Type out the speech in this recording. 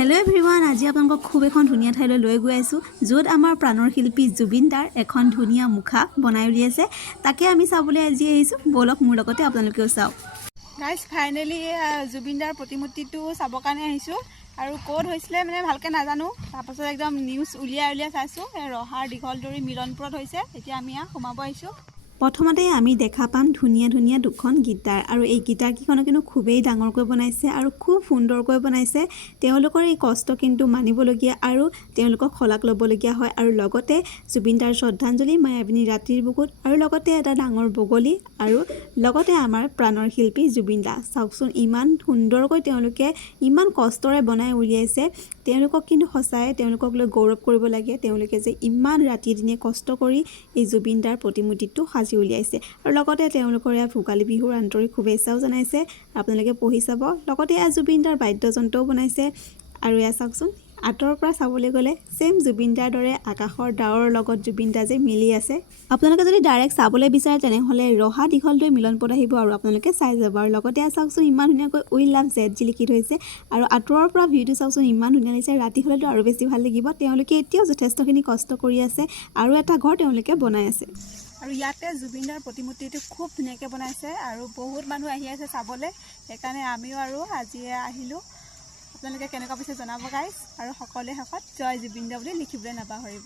hello everyone আজি আপোনাক খুব এখন ধুনিয়া ঠাইলৈ লৈ গৈ আছো য'ত আমাৰ প্ৰাণৰ শিল্পী জুবিন দাৰ এখন ধুনিয়া মুখা বনাই উলিয়াইছে তাকে আমি চাবলৈ আজি আহিছো বলক মোৰ লগতে আপোনালোকেও চাওক গাইস ফাইনালি জুবিন দাৰ প্ৰতিমূৰ্তিটো চাব কাৰণে আহিছো আৰু কোড হৈছিলে মানে ভালকে নাজানো তাৰপাছত একদম নিউজ উলিয়াই চাইছো ৰহাৰ দীঘলদৰি মিলনপুৰত হৈছে এতিয়া আমি সোমাব আহিছো প্ৰথমতে আমি দেখা পাম ধুনিয়া দুখন গিটাৰ আৰু এই গিটাৰ কিখনো কিন্তু খুবেই ডাঙৰকৈ বনাইছে আৰু খুব সুন্দৰকৈ বনাইছে তেওঁলোকৰ এই কষ্ট কিন্তু মানিবলগীয়া আৰু তেওঁলোকক খলাক ল'বলগীয়া হয় আৰু লগতে জুবিন দাৰ শ্ৰদ্ধাঞ্জলি মায়াবিনী ৰাতিৰ বুকুত আৰু লগতে এটা ডাঙৰ বগলী আৰু লগতে আমাৰ প্ৰাণৰ শিল্পী জুবিন দা চাওকচোন ইমান সুন্দৰকৈ তেওঁলোকে ইমান কষ্টৰে বনাই উলিয়াইছে তেওঁলোকক কিন্তু সঁচাই তেওঁলোকক লৈ গৌৰৱ কৰিব লাগে তেওঁলোকে যে ইমান ৰাতি দিনে কষ্ট কৰি এই জুবিন দাৰ প্ৰতিমূৰ্তিটো সাজি উলিয়াইছে আৰু লগতে তেওঁলোকৰ ভোগালী বিহুৰ আন্তৰিক শুভেচ্ছাও জনাইছে আপোনালোকে পঢ়ি চাব লগতে জুবিন দাৰ বাদ্যযন্ত্ৰও বনাইছে আৰু চাওকচোন আঁতৰৰ পৰা চাবলৈ গ'লে সেম জুবিন দাৰ দৰে আকাশৰ ডাৱৰৰ লগত জুবিন দা যে মিলি আছে আপোনালোকে যদি ডাইৰেক্ট চাবলৈ বিচাৰে তেনেহ'লে ৰহা দীঘলদৈ মিলনপুৰত আহিব আৰু আপোনালোকে চাই যাব আৰু লগতে চাওকচোন ইমান ধুনীয়াকৈ উই লাভ জেড জি লিখি থৈছে আৰু আঁতৰৰ পৰা ভিউটো চাওকচোন ইমান ধুনীয়া লাগিছে ৰাতি হ'লেতো আৰু বেছি ভাল লাগিব তেওঁলোকে এতিয়াও যথেষ্টখিনি কষ্ট কৰি আছে আৰু এটা ঘৰ তেওঁলোকে বনাই আছে আৰু ইয়াতে জুবিন দাৰ প্ৰতিমূৰ্তিটো খুব ধুনীয়াকৈ বনাইছে আৰু বহুত মানুহ আহি আছে চাবলৈ সেইকাৰণে আমিও আৰু আজি আহিলো আপোনালোকে কেনেকুৱা পাইছে জনাব গাইছ আৰু সকলোৱে শেষত জয় জুবিন দা বুলি লিখিবলৈ নাপাহৰিব